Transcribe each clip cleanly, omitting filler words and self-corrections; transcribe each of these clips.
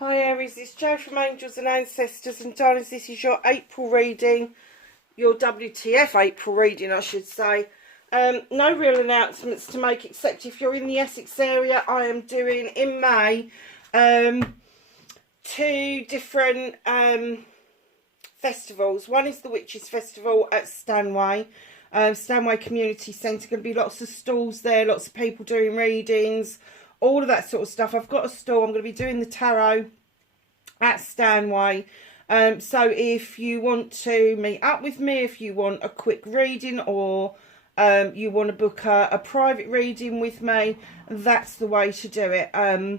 Hi Aries, it's Jo from Angels and Ancestors, and darlings, this is your April reading, your WTF April reading I should say. No real announcements to make, except if you're in the Essex area, I am doing in May 2 different festivals. One is the Witches Festival at Stanway, Stanway Community Centre. Going to be lots of stalls there, lots of people doing readings, all of that sort of stuff. I've got a stall. I'm going to be doing the tarot at Stanway. So if you want to meet up with me, if you want a quick reading, or you want to book a private reading with me, that's the way to do it. I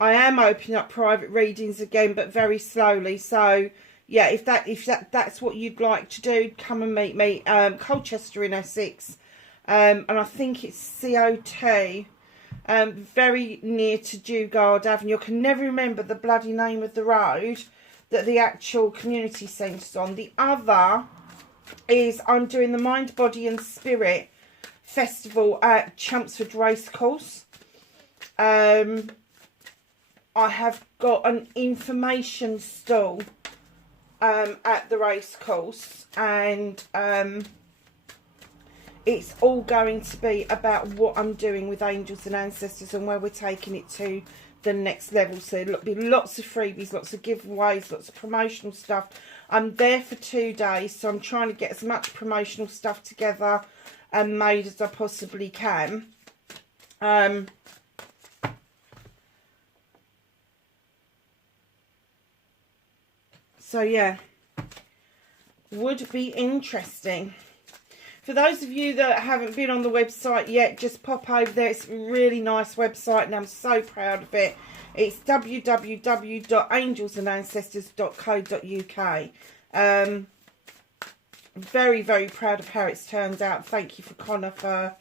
am opening up private readings again, but very slowly. So yeah, if that's what you'd like to do, come and meet me. Colchester in Essex, and I think it's COT. Very near to Dugard Avenue. I can never remember the bloody name of the road that the actual community centre's on. The other is I'm doing the Mind, Body and Spirit Festival at Chelmsford Racecourse. I have got an information stall at the racecourse, and it's all going to be about what I'm doing with Angels and Ancestors and where we're taking it to the next level. So there'll be lots of freebies, lots of giveaways, lots of promotional stuff. I'm there for 2 days, so I'm trying to get as much promotional stuff together and made as I possibly can. So yeah, would be interesting. For those of you that haven't been on the website yet, just pop over there. It's a really nice website and I'm so proud of it. It's www.angelsandancestors.co.uk. Very, very proud of how it's turned out. Thank you for Connor for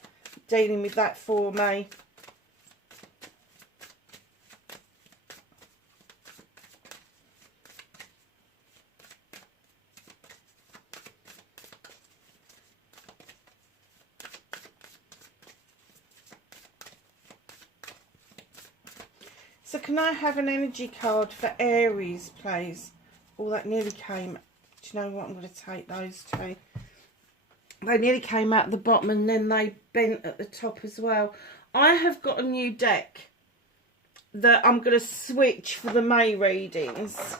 dealing with that for me. So can I have an energy card for Aries, please? Oh, that nearly came. Do you know what? I'm going to take those two. They nearly came out the bottom and then they bent at the top as well. I have got a new deck that I'm going to switch for the May readings.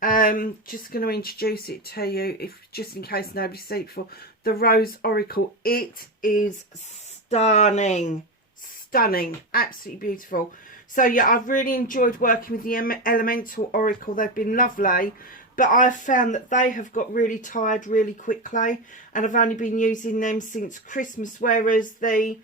Just going to introduce it to you, just in case nobody's seen it before. The Rose Oracle. It is stunning. Stunning. Absolutely beautiful. So yeah, I've really enjoyed working with the Elemental Oracle. They've been lovely, but I've found that they have got really tired really quickly, and I've only been using them since Christmas, whereas the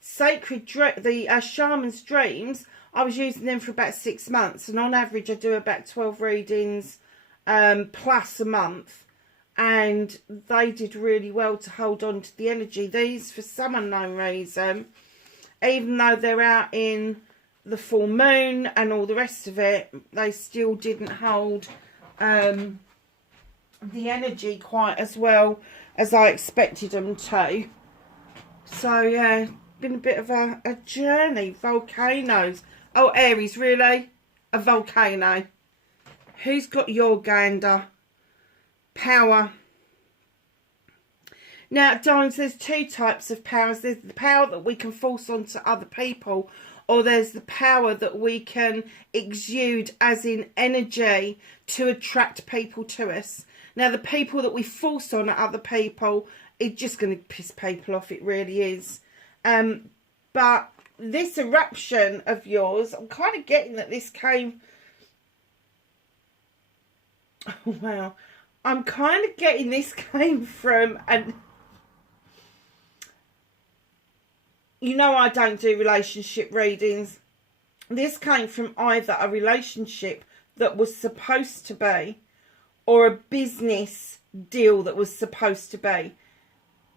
Shaman's Dreams, I was using them for about 6 months, and on average I do about 12 readings plus a month, and they did really well to hold on to the energy. These, for some unknown reason, even though they're out in the full moon and all the rest of it, they still didn't hold the energy quite as well as I expected them to. So yeah, been a bit of a journey. Volcanoes. Oh, Aries, really? A volcano? Who's got your gander? Power. Now, darlings, there's 2 types of powers. There's the power that we can force onto other people, or there's the power that we can exude as in energy to attract people to us. Now, the people that we force on other people, it's just going to piss people off. It really is. But this eruption of yours, I'm kind of getting that this came... Oh, wow. I'm kind of getting this came from... You know, I don't do relationship readings. This came from either a relationship that was supposed to be, or a business deal that was supposed to be.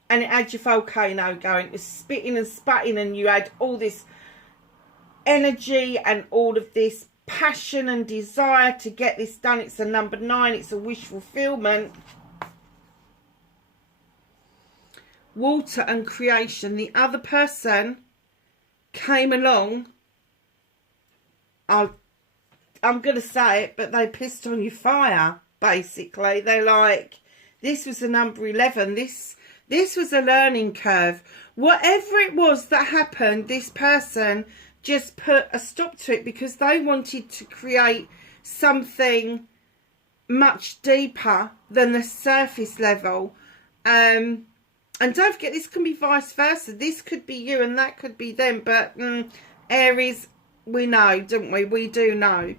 And it had your volcano going. It was spitting and sputting, and you had all this energy and all of this passion and desire to get this done. It's a number 9. It's a wish fulfillment. Water and creation. The other person came along. I I'm going to say it, but they pissed on your fire, basically. They're like, this was the number 11. This was a learning curve. Whatever it was that happened, this person just put a stop to it because they wanted to create something much deeper than the surface level. And don't forget, this can be vice versa. This could be you and that could be them. But Aries, we know, don't we? We do know.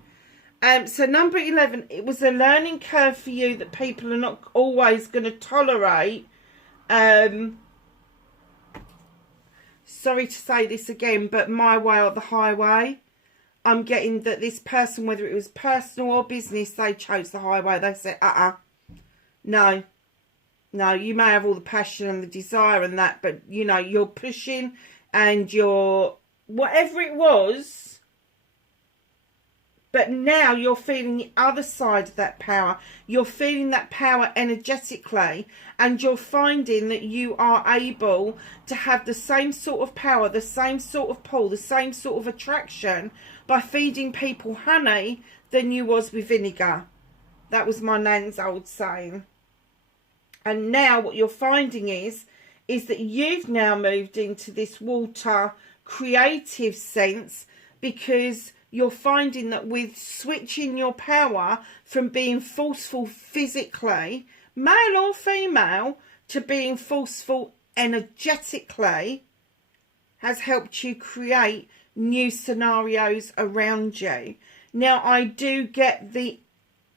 So number 11, it was a learning curve for you that people are not always going to tolerate. Sorry to say this again, but my way or the highway. I'm getting that this person, whether it was personal or business, they chose the highway. They said, no. No, you may have all the passion and the desire and that, but, you know, you're pushing and you're, whatever it was, but now you're feeling the other side of that power. You're feeling that power energetically, and you're finding that you are able to have the same sort of power, the same sort of pull, the same sort of attraction by feeding people honey than you was with vinegar. That was my nan's old saying. And now what you're finding is that you've now moved into this water creative sense, because you're finding that with switching your power from being forceful physically, male or female, to being forceful energetically, has helped you create new scenarios around you. Now, I do get the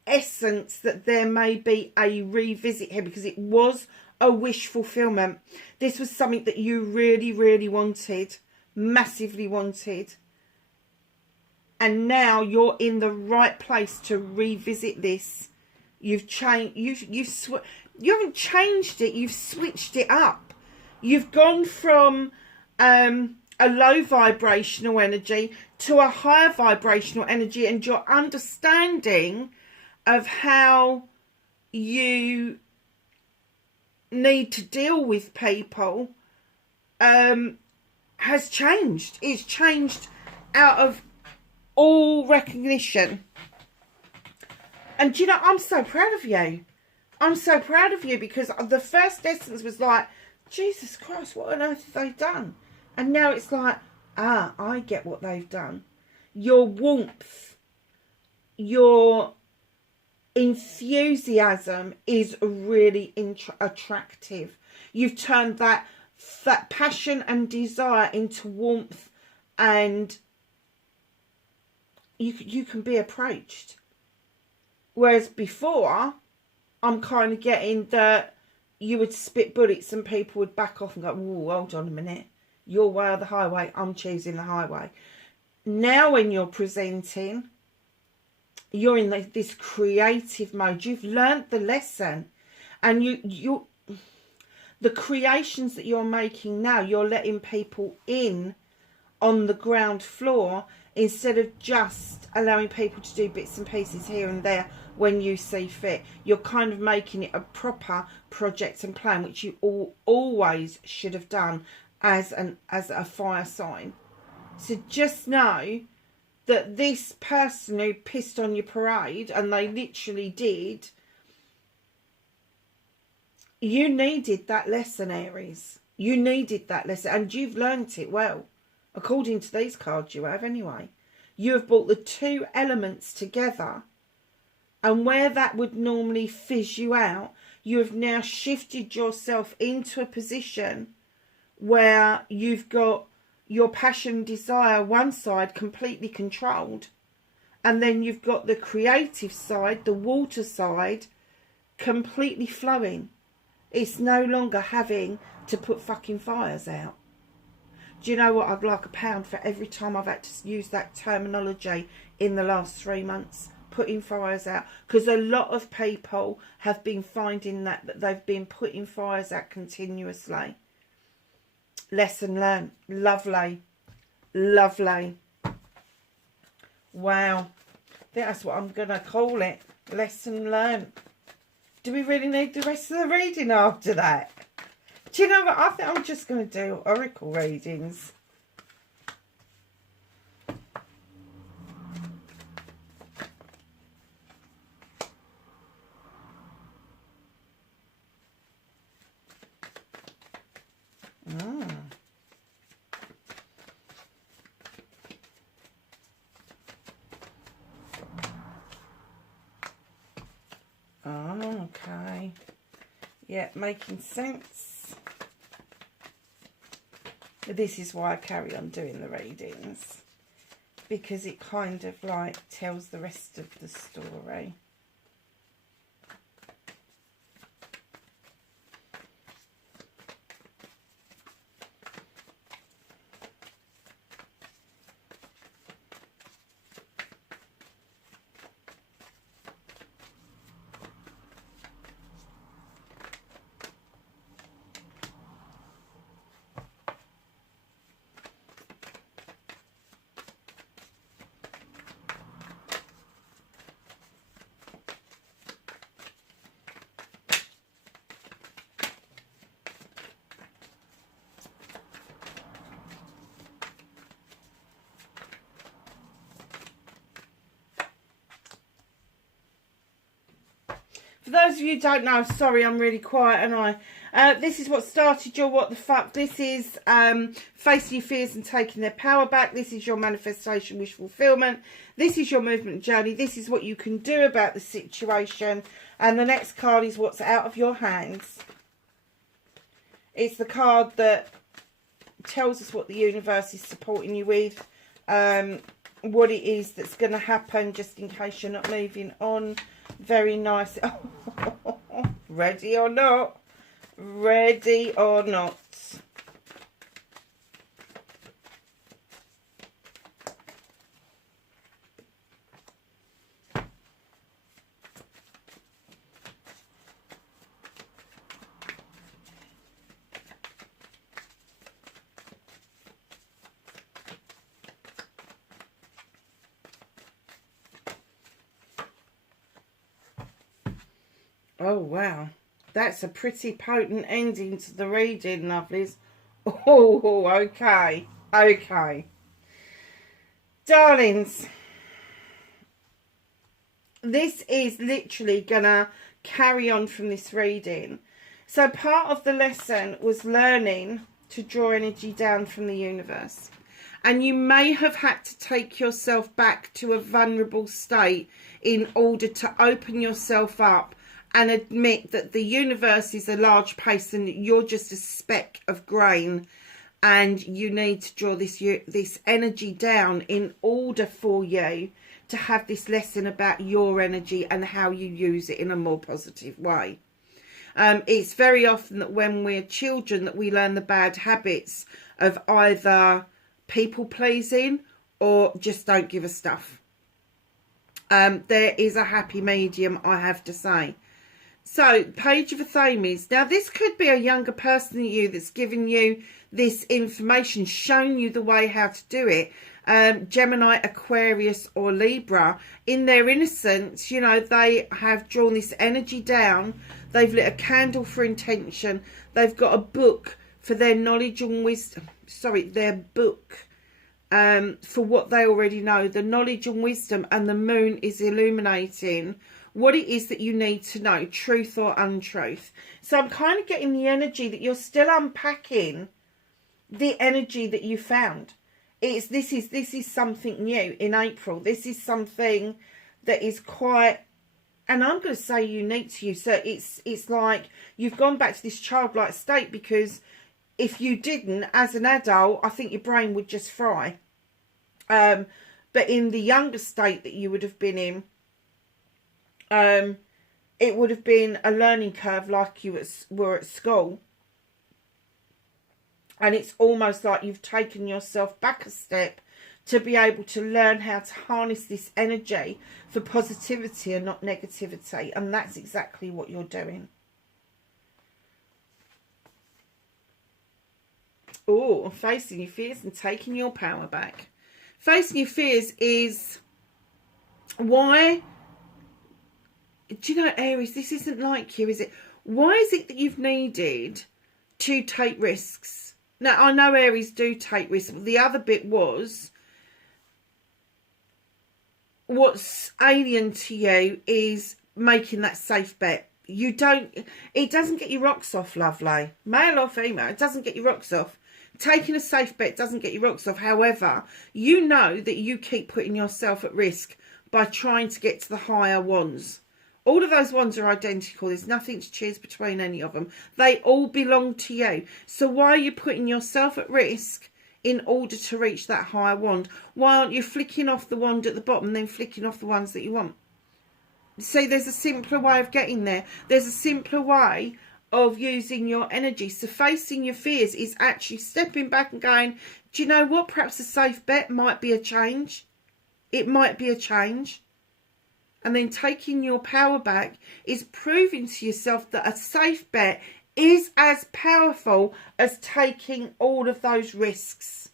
essence that there may be a revisit here, because it was a wish fulfillment. This was something that you really, really wanted, massively wanted, and now you're in the right place to revisit this. You've changed. You haven't changed it. You've switched it up. You've gone from a low vibrational energy to a higher vibrational energy, and your understanding of how you need to deal with people has changed. It's changed out of all recognition. And you know, I'm so proud of you. I'm so proud of you, because the first essence was like, Jesus Christ, what on earth have they done? And now it's like, I get what they've done. Your warmth, your enthusiasm is really attractive. You've turned that passion and desire into warmth, and you can be approached. Whereas before, I'm kind of getting that you would spit bullets and people would back off and go, "Whoa, hold on a minute. Your way or the highway, I'm choosing the highway." Now when you're presenting, you're in this creative mode. You've learnt the lesson, and the creations that you're making now, you're letting people in on the ground floor, instead of just allowing people to do bits and pieces here and there when you see fit. You're kind of making it a proper project and plan, which you always should have done as a fire sign. So just know that this person who pissed on your parade, and they literally did, you needed that lesson, Aries. You needed that lesson, and you've learnt it well. According to these cards, you have anyway. You have brought the two elements together, and where that would normally fizz you out, you have now shifted yourself into a position where you've got your passion and desire, one side, completely controlled, and then you've got the creative side, the water side, completely flowing. It's no longer having to put fucking fires out. Do you know what? I'd like £1 for every time I've had to use that terminology in the last 3 months. Putting fires out. Because a lot of people have been finding that they've been putting fires out continuously. Lesson learned. Lovely. Lovely. Wow. I think that's what I'm going to call it. Lesson learned. Do we really need the rest of the reading after that? Do you know what? I think I'm just going to do oracle readings. Yeah, making sense. This is why I carry on doing the readings, because it kind of like tells the rest of the story. For those of you who don't know, sorry, I'm really quiet, and this is what started your what the fuck. This is facing your fears and taking their power back. This is your manifestation, wish fulfillment. This is your movement journey. This is what you can do about the situation. And the next card is what's out of your hands. It's the card that tells us what the universe is supporting you with, what it is that's going to happen, just in case you're not moving on. Very nice. Ready or not? Ready or not? Oh, wow. That's a pretty potent ending to the reading, lovelies. Oh, okay. Okay. Darlings, this is literally going to carry on from this reading. So part of the lesson was learning to draw energy down from the universe. And you may have had to take yourself back to a vulnerable state in order to open yourself up and admit that the universe is a large place and you're just a speck of grain, and you need to draw this energy down in order for you to have this lesson about your energy and how you use it in a more positive way. It's very often that when we're children that we learn the bad habits of either people pleasing or just don't give a stuff. There is a happy medium, I have to say. So, Page of Athames. Now, this could be a younger person than you that's giving you this information, showing you the way how to do it. Gemini, Aquarius or Libra. In their innocence, you know, they have drawn this energy down. They've lit a candle for intention. They've got a book for their knowledge and wisdom. Sorry, their book for what they already know. The knowledge and wisdom, and the moon is illuminating what it is that you need to know, truth or untruth. So I'm kind of getting the energy that you're still unpacking the energy that you found. This is something new in April. This is something that is quite, and I'm going to say, unique to you. So it's like you've gone back to this childlike state, because if you didn't, as an adult, I think your brain would just fry. But in the younger state that you would have been in, it would have been a learning curve like you were at school. And it's almost like you've taken yourself back a step to be able to learn how to harness this energy for positivity and not negativity. And that's exactly what you're doing. Oh, facing your fears and taking your power back. Facing your fears is why... Do you know, Aries, this isn't like you, is it? Why is it that you've needed to take risks? Now, I know Aries do take risks, but the other bit was, what's alien to you is making that safe bet. You don't, it doesn't get your rocks off, lovely. Male or female, it doesn't get your rocks off. Taking a safe bet doesn't get your rocks off. However, you know that you keep putting yourself at risk by trying to get to the higher wands. All of those ones are identical. There's nothing to choose between any of them. They all belong to you. So why are you putting yourself at risk in order to reach that higher wand? Why aren't you flicking off the wand at the bottom and then flicking off the ones that you want? See, there's a simpler way of getting there. There's a simpler way of using your energy. So facing your fears is actually stepping back and going, do you know what? Perhaps a safe bet might be a change. It might be a change. And then taking your power back is proving to yourself that a safe bet is as powerful as taking all of those risks.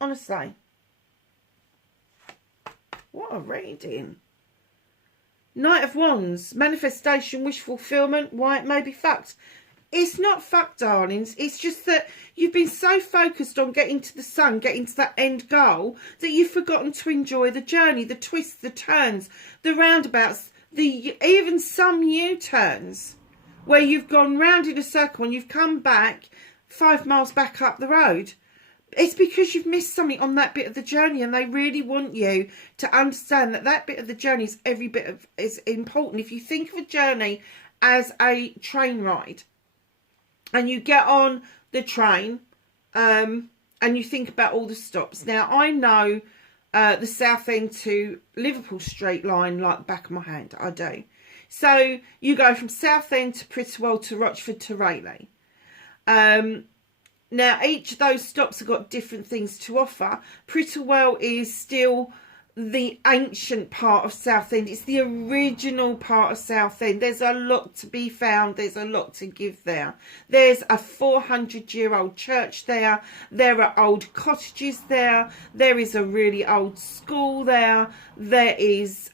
Honestly. What a reading. Knight of Wands. Manifestation, wish fulfillment. Why it may be fucked. It's not fucked, darlings. It's just that you've been so focused on getting to the sun, getting to that end goal, that you've forgotten to enjoy the journey, the twists, the turns, the roundabouts, even some U-turns where you've gone round in a circle and you've come back 5 miles back up the road. It's because you've missed something on that bit of the journey, and they really want you to understand that that bit of the journey is every bit of is important. If you think of a journey as a train ride, and you get on the train, and you think about all the stops. Now, I know the Southend to Liverpool Street line like the back of my hand. I do. So you go from Southend to Prittlewell to Rochford to Rayleigh. Now, each of those stops have got different things to offer. Prittlewell is still the ancient part of Southend. It's the original part of Southend. There's a lot to be found. There's a lot to give there. There's a 400-year-old church there. There are old cottages there. There is a really old school there. There is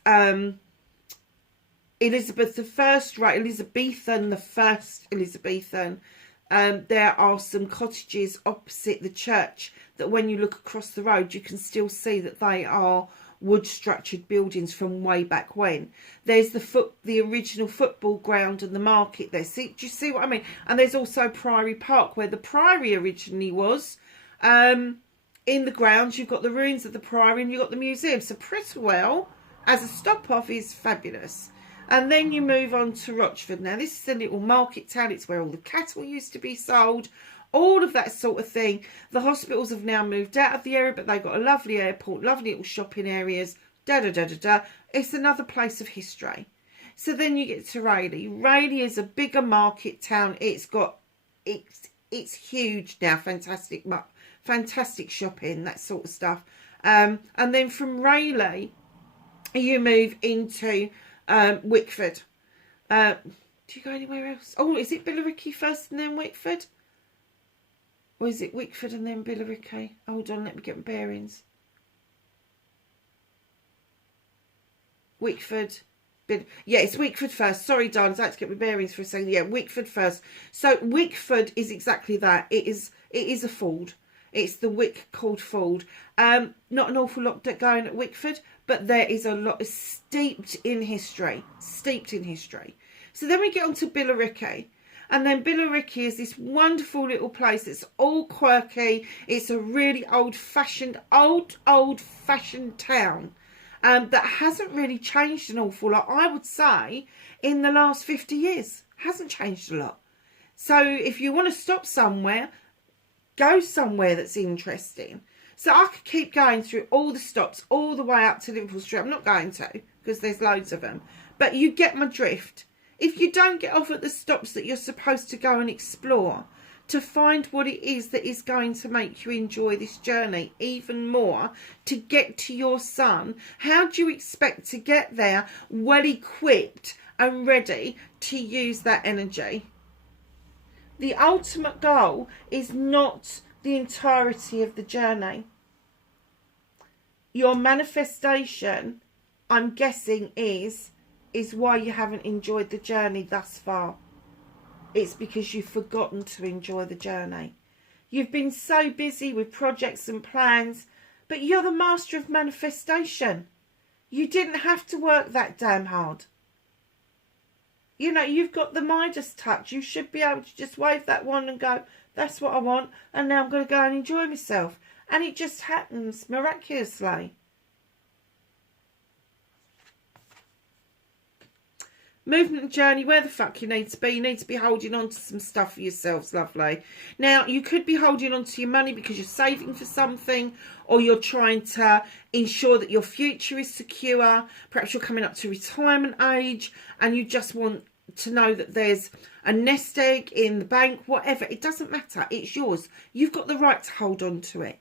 Elizabeth I, right? Elizabethan, the first Elizabethan. There are some cottages opposite the church that when you look across the road, you can still see that they are wood structured buildings from way back when. There's the original football ground and the market there. See, do you see what I mean? And there's also Priory Park, where the Priory originally was. In the grounds, you've got the ruins of the Priory and you've got the museum. So Prittlewell, as a stop off, is fabulous. And then you move on to Rochford. Now, this is a little market town. It's where all the cattle used to be sold. All of that sort of thing. The hospitals have now moved out of the area, but they've got a lovely airport, lovely little shopping areas. It's another place of history. So then you get to Rayleigh. Rayleigh is a bigger market town. It's huge now. Fantastic shopping, that sort of stuff. And then from Rayleigh, you move into Wickford. Do you go anywhere else? Oh, is it Billericay first and then Wickford? Or is it Wickford and then Billericay? Hold on, let me get my bearings. Wickford. Yeah, it's Wickford first. Sorry, darlings, I had to get my bearings for a second. Yeah, Wickford first. So Wickford is exactly that. It is a ford. It's the Wick called Ford. Not an awful lot going at Wickford, but there is a lot steeped in history. Steeped in history. So then we get on to Billericay. And then Billericay is this wonderful little place. It's all quirky. It's a really old-fashioned town that hasn't really changed an awful lot, I would say, in the last 50 years. Hasn't changed a lot. So if you want to stop somewhere, go somewhere that's interesting. So I could keep going through all the stops all the way up to Liverpool Street. I'm not going to, because there's loads of them. But you get my drift. If you don't get off at the stops that you're supposed to go and explore, to find what it is that is going to make you enjoy this journey even more, to get to your sun, how do you expect to get there well equipped and ready to use that energy? The ultimate goal is not the entirety of the journey. Your manifestation, I'm guessing, is why you haven't enjoyed the journey thus far. It's because you've forgotten to enjoy the journey. You've been so busy with projects and plans, but you're the master of manifestation. You didn't have to work that damn hard. You know, you've got the Midas touch. You should be able to just wave that wand and go, that's what I want, and now I'm going to go and enjoy myself. And it just happens miraculously. movement journey, where the fuck you need to be. You need to be holding on to some stuff for yourselves, lovely. Now, you could be holding on to your money because you're saving for something, or you're trying to ensure that your future is secure. Perhaps you're coming up to retirement age and you just want to know that there's a nest egg in the bank, whatever. It doesn't matter. It's yours. You've got the right to hold on to it.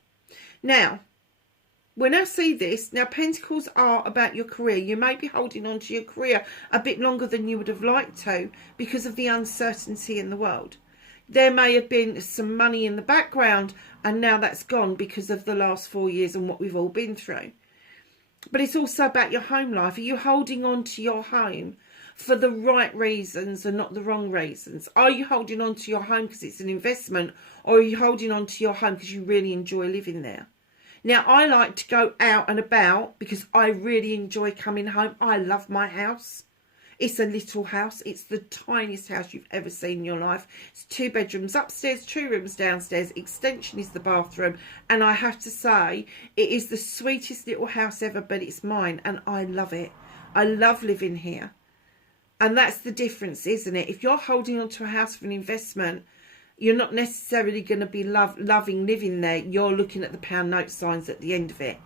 Now, when I see this, now Pentacles are about your career. You may be holding on to your career a bit longer than you would have liked to because of the uncertainty in the world. There may have been some money in the background and now that's gone because of the last 4 years and what we've all been through. But it's also about your home life. Are you holding on to your home for the right reasons and not the wrong reasons? Are you holding on to your home because it's an investment, or are you holding on to your home because you really enjoy living there? Now, I like to go out and about because I really enjoy coming home. I love my house. It's a little house. It's the tiniest house you've ever seen in your life. It's 2 bedrooms upstairs, 2 rooms downstairs. Extension is the bathroom. And I have to say, it is the sweetest little house ever, but it's mine. And I love it. I love living here. And that's the difference, isn't it? If you're holding on to a house for an investment, you're not necessarily going to be loving living there. You're looking at the pound note signs at the end of it.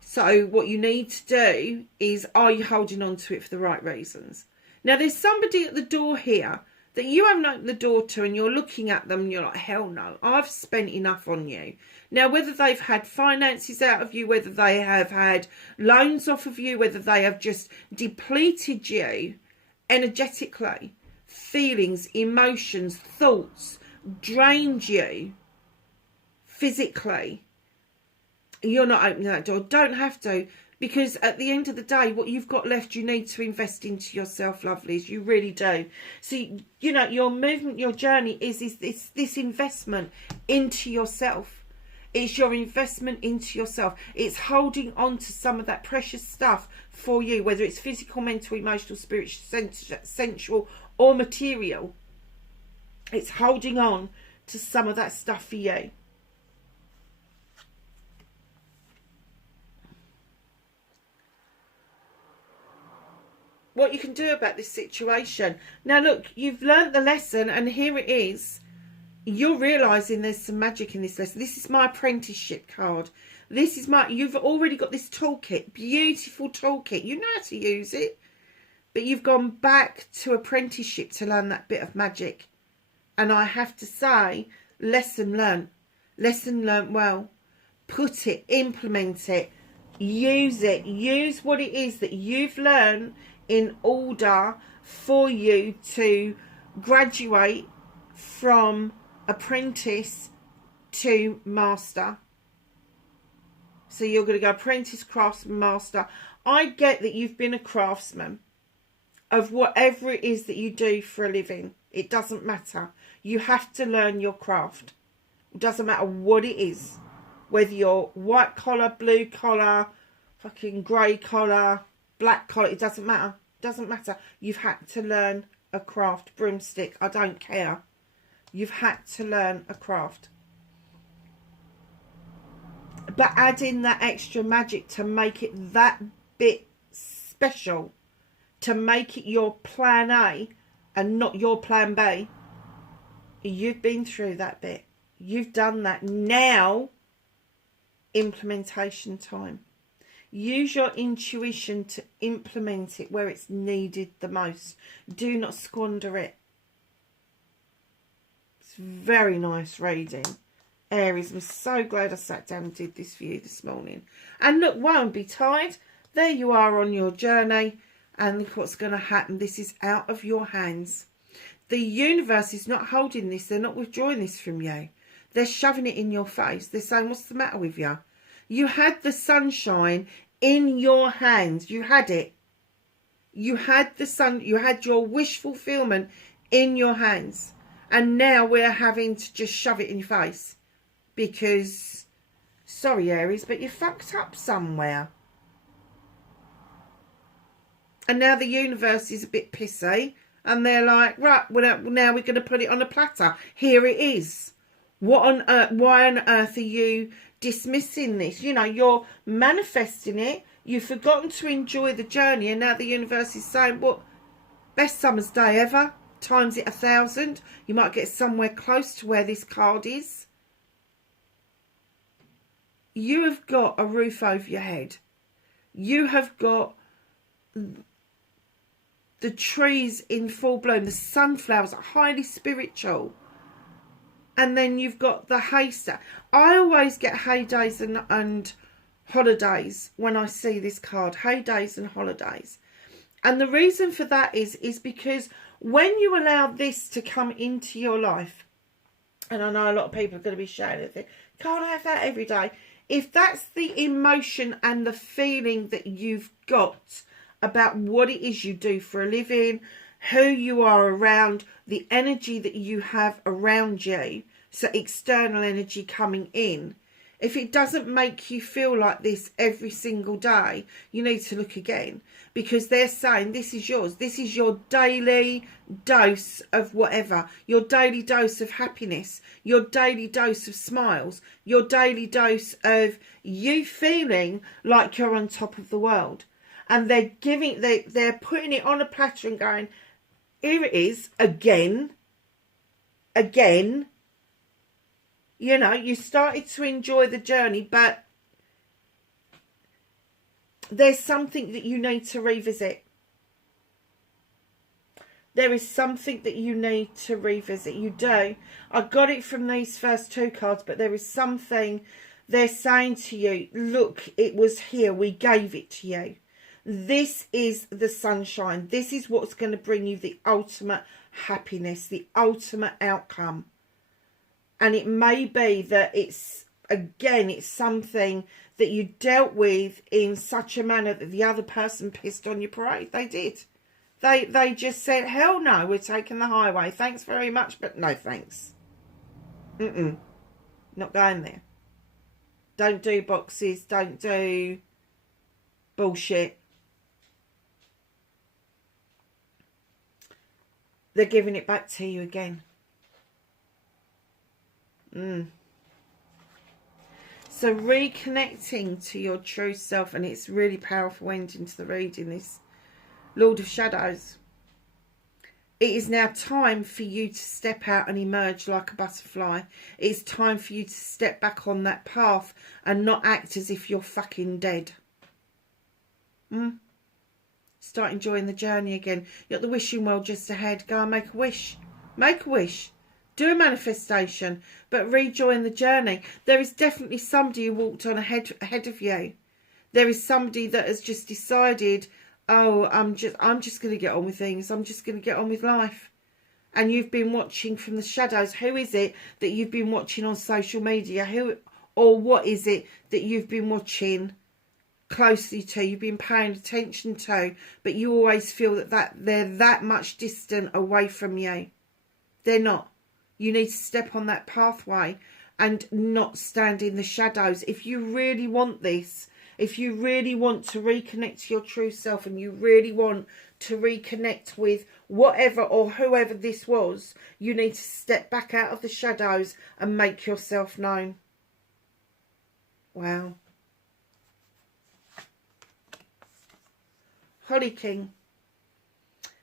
So what you need to do is, are you holding on to it for the right reasons? Now, there's somebody at the door here that you haven't opened the door to, and you're looking at them and you're like, hell no, I've spent enough on you. Now, whether they've had finances out of you, whether they have had loans off of you, whether they have just depleted you energetically, feelings, emotions, thoughts, drained you physically, you're not opening that door. Don't have to, because at the end of the day, what you've got left, you need to invest into yourself, lovelies. You really do. So, you know, your movement, your journey is this investment into yourself. It's your investment into yourself. It's holding on to some of that precious stuff for you, whether it's physical, mental, emotional, spiritual, sensual, or material. It's holding on to some of that stuff for you. What you can do about this situation. Now, look, you've learnt the lesson, and here it is. You're realising there's some magic in this lesson. This is my apprenticeship card. This is you've already got this toolkit. Beautiful toolkit. You know how to use it. But you've gone back to apprenticeship to learn that bit of magic. And I have to say, lesson learnt. Lesson learnt well. Put it, implement it, use it. Use what it is that you've learned in order for you to graduate from apprentice to master. So you're going to go apprentice, craftsman, master. I get that you've been a craftsman of whatever it is that you do for a living. It doesn't matter. You have to learn your craft. It doesn't matter what it is. Whether you're white collar, blue collar, fucking grey collar, black collar, it doesn't matter. It doesn't matter. You've had to learn a craft. Broomstick, I don't care. You've had to learn a craft. But add in that extra magic to make it that bit special. To make it your plan A and not your plan B. You've been through that bit. You've done that. Now, implementation time. Use your intuition to implement it where it's needed the most. Do not squander it. It's very nice reading. Aries, I'm so glad I sat down and did this for you this morning. And look, won't be tired. There you are on your journey. And look what's going to happen. This is out of your hands. The universe is not holding this. They're not withdrawing this from you. They're shoving it in your face. They're saying, what's the matter with you? You had the sunshine in your hands. You had it. You had the sun. You had your wish fulfillment in your hands. And now we're having to just shove it in your face. Because, sorry Aries, but you fucked up somewhere. And now the universe is a bit pissy. And they're like, right, well, now we're going to put it on a platter. Here it is. What on earth? Why on earth are you dismissing this? You know, you're manifesting it. You've forgotten to enjoy the journey. And now the universe is saying, well, Best summer's day ever. Times it 1,000. You might get somewhere close to where this card is. You have got a roof over your head. You have got the trees in full bloom. The sunflowers are highly spiritual. And then you've got the haystack. I always get heydays and holidays when I see this card. Heydays and holidays. And the reason for that is because when you allow this to come into your life, and I know a lot of people are going to be shouting at it, can't have that every day. If that's the emotion and the feeling that you've got about what it is you do for a living, who you are around, the energy that you have around you, so external energy coming in, if it doesn't make you feel like this every single day, you need to look again, because they're saying this is yours. This is your daily dose of whatever, your daily dose of happiness, your daily dose of smiles, your daily dose of you feeling like you're on top of the world. And they're putting it on a platter and going, here it is again. You know, you started to enjoy the journey, but there's something that you need to revisit. There is something that you need to revisit. You do. I got it from these first two cards, but there is something they're saying to you. Look, it was here. We gave it to you. This is the sunshine. This is what's going to bring you the ultimate happiness, the ultimate outcome. And it may be that it's something that you dealt with in such a manner that the other person pissed on your parade. They did. They just said, hell no, we're taking the highway. Thanks very much, but no thanks. Not going there. Don't do boxes. Don't do bullshit. They're giving it back to you again. So reconnecting to your true self, and it's really powerful ending to the reading, this Lord of Shadows. It is now time for you to step out and emerge like a butterfly. It's time for you to step back on that path and not act as if you're fucking dead. Start enjoying the journey again. You're at the wishing well just ahead. Go and make a wish. Make a wish. Do a manifestation, but rejoin the journey. There is definitely somebody who walked on ahead of you. There is somebody that has just decided, oh, I'm just going to get on with things. I'm just going to get on with life. And you've been watching from the shadows. Who is it that you've been watching on social media? Who or what is it that you've been watching closely to? You've been paying attention to, but you always feel that they're that much distant away from you. They're not. You need to step on that pathway and not stand in the shadows. If you really want this, if you really want to reconnect to your true self, and you really want to reconnect with whatever or whoever this was, you need to step back out of the shadows and make yourself known. Wow. Holly King.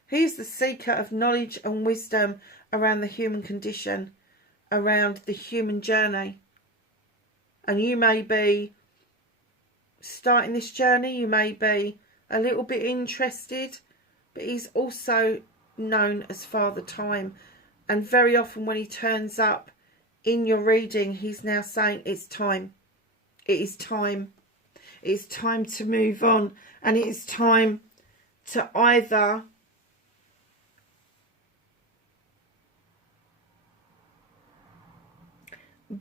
He is the seeker of knowledge and wisdom around the human condition, around the human journey. And you may be starting this journey, you may be a little bit interested, but he's also known as Father Time. And very often when he turns up in your reading, he's now saying it's time. It is time. It's time to move on. And it is time to either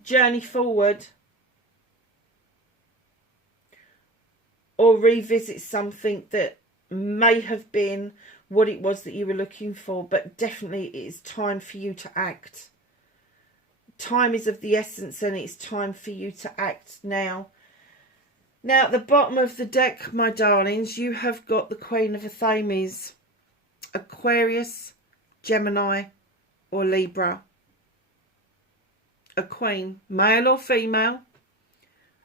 journey forward or revisit something that may have been what it was that you were looking for, but definitely it is time for you to act. Time is of the essence, and it's time for you to act now. Now, at the bottom of the deck, my darlings, you have got the Queen of Athames, Aquarius, Gemini, or Libra. A queen, male or female.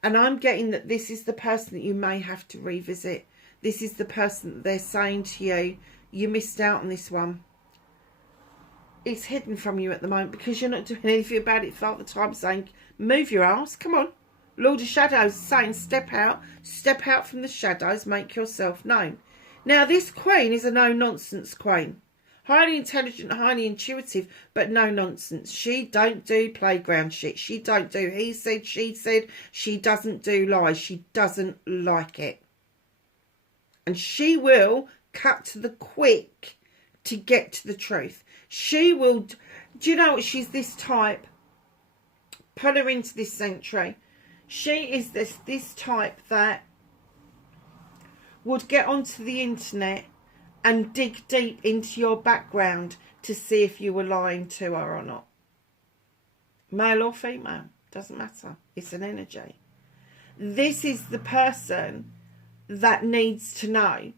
And I'm getting that this is the person that you may have to revisit. This is the person that they're saying to you, you missed out on this one. It's hidden from you at the moment because you're not doing anything about it. Father Time saying, move your ass, come on. Lord of Shadows saying, step out from the shadows, make yourself known. Now this queen is a no-nonsense queen. Highly intelligent, highly intuitive, but no nonsense. She don't do playground shit. She don't do he said, she said. She doesn't do lies. She doesn't like it. And she will cut to the quick to get to the truth. She will, do you know what, she's this type, put her into this century. She is this type that would get onto the internet and dig deep into your background to see if you were lying to her or not. Male or female, doesn't matter. It's an energy. This is the person that needs to know.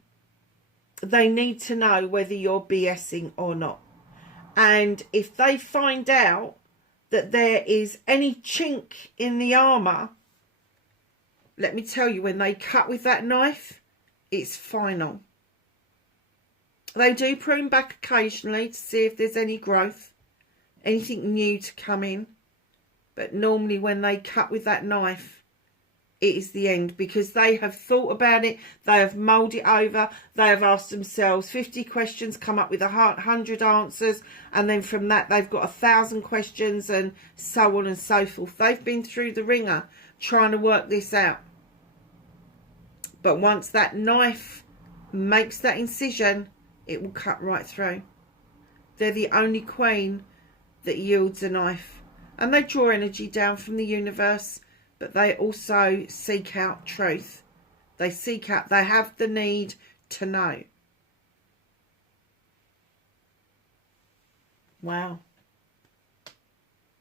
They need to know whether you're BSing or not. And if they find out that there is any chink in the armour, let me tell you, when they cut with that knife, it's final. They do prune back occasionally to see if there's any growth, anything new to come in. But normally when they cut with that knife, it is the end, because they have thought about it, they have mulled it over, they have asked themselves 50 questions, come up with 100 answers, and then from that they've got 1,000 questions and so on and so forth. They've been through the ringer trying to work this out. But once that knife makes that incision, it will cut right through. They're the only queen that yields a knife. And they draw energy down from the universe, but they also seek out truth. They have the need to know. Wow.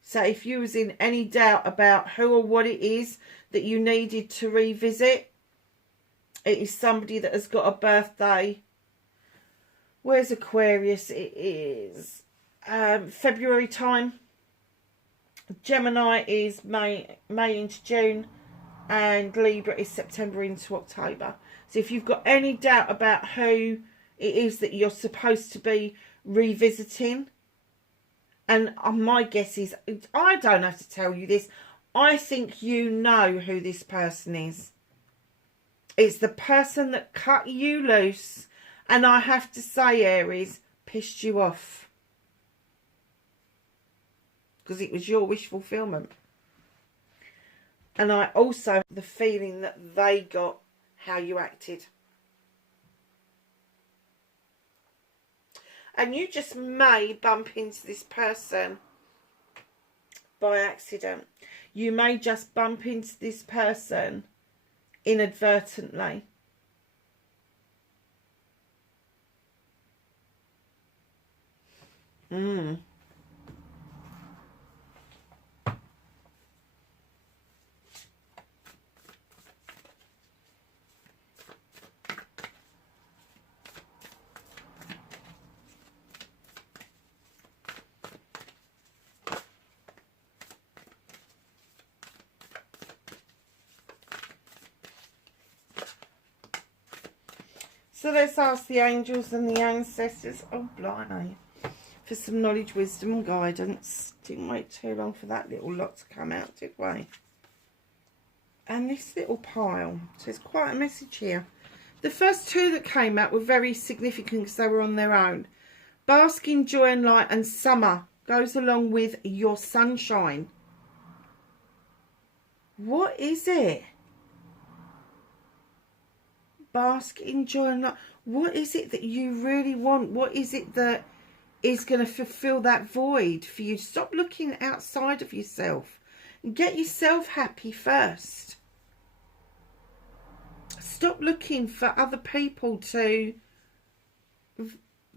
So if you was in any doubt about who or what it is that you needed to revisit, it is somebody that has got a birthday. Where's Aquarius? It is February time. Gemini is May into June, and Libra is September into October. So if you've got any doubt about who it is that you're supposed to be revisiting, and my guess is, I don't have to tell you this, I think you know who this person is. It's the person that cut you loose, and I have to say, Aries, pissed you off. Because it was your wish fulfillment. And I also have the feeling that they got how you acted. And you just may bump into this person by accident. You may just bump into this person inadvertently. So let's ask the angels and the ancestors, oh blimey, for some knowledge, wisdom and guidance. Didn't wait too long for that little lot to come out, did we? And this little pile, so there's quite a message here. The first two that came out were very significant because they were on their own. Bask in joy and light, and summer goes along with your sunshine. What is it? Bask in joy and light. What is it that you really want? What is it that is going to fulfill that void for you? Stop looking outside of yourself and get yourself happy first. Stop looking for other people to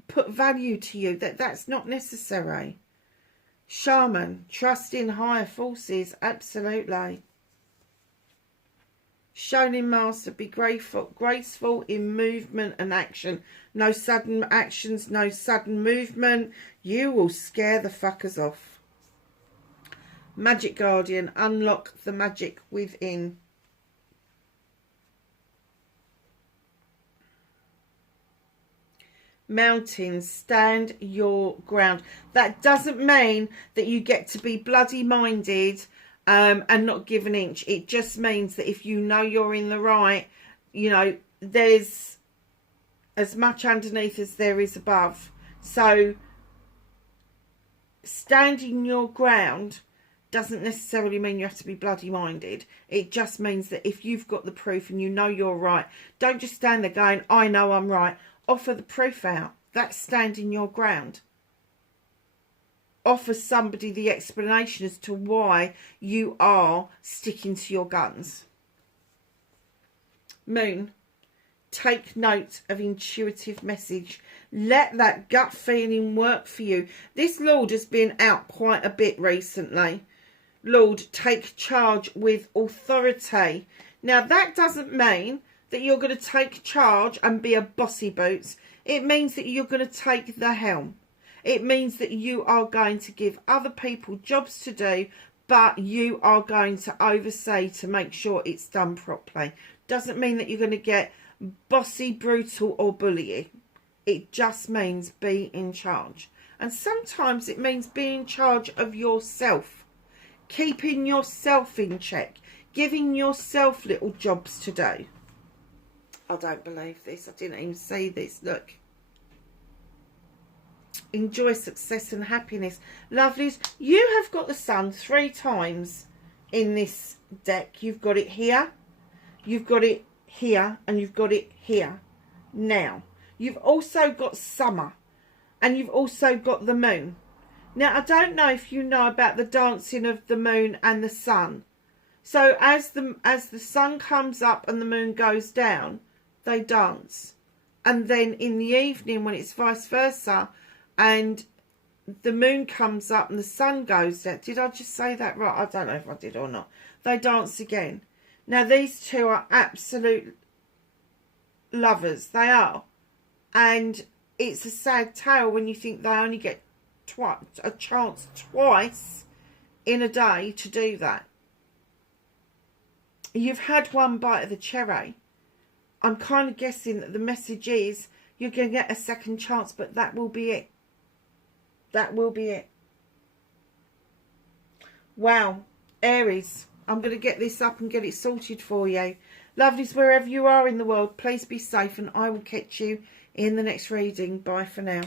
put value to you. That's not necessary. Shaman, trust in higher forces, absolutely. Shining Master, be graceful in movement and action. No sudden actions, no sudden movement. You will scare the fuckers off. Magic Guardian, unlock the magic within. mountains, stand your ground. That doesn't mean that you get to be bloody minded and not give an inch. It just means that if you know you're in the right, you know, there's as much underneath as there is above. So standing your ground doesn't necessarily mean you have to be bloody minded. It just means that if you've got the proof and you know you're right, don't just stand there going, I know I'm right. Offer the proof out. That's standing your ground. Offer somebody the explanation as to why you are sticking to your guns. Moon, take note of intuitive message. Let that gut feeling work for you. This Lord has been out quite a bit recently. Lord, take charge with authority. Now, that doesn't mean that you're going to take charge and be a bossy boots. It means that you're going to take the helm. It means that you are going to give other people jobs to do, but you are going to oversee to make sure it's done properly. Doesn't mean that you're going to get bossy, brutal or bullying. It just means be in charge. And sometimes it means be in charge of yourself. Keeping yourself in check. Giving yourself little jobs to do. I don't believe this. I didn't even see this. Look. Enjoy success and happiness. Lovelies, you have got the sun 3 times in this deck. You've got it here. You've got it here. And you've got it here. Now. You've also got summer. And you've also got the moon. Now, I don't know if you know about the dancing of the moon and the sun. So as the sun comes up and the moon goes down, they dance. And then in the evening, when it's vice versa, and the moon comes up and the sun goes down. Did I just say that right? I don't know if I did or not. They dance again. Now, these two are absolute lovers. They are. And it's a sad tale when you think they only get a chance twice in a day to do that. You've had one bite of the cherry. I'm kind of guessing that the message is you're going to get a second chance, but that will be it. That will be it. Wow. Aries, I'm going to get this up and get it sorted for you. Lovelies, wherever you are in the world, please be safe and I will catch you in the next reading. Bye for now.